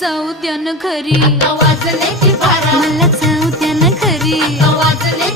जाऊ द्या ना घरी, वाजले की बारा, मला जाऊ द्या ना घरी. वाजले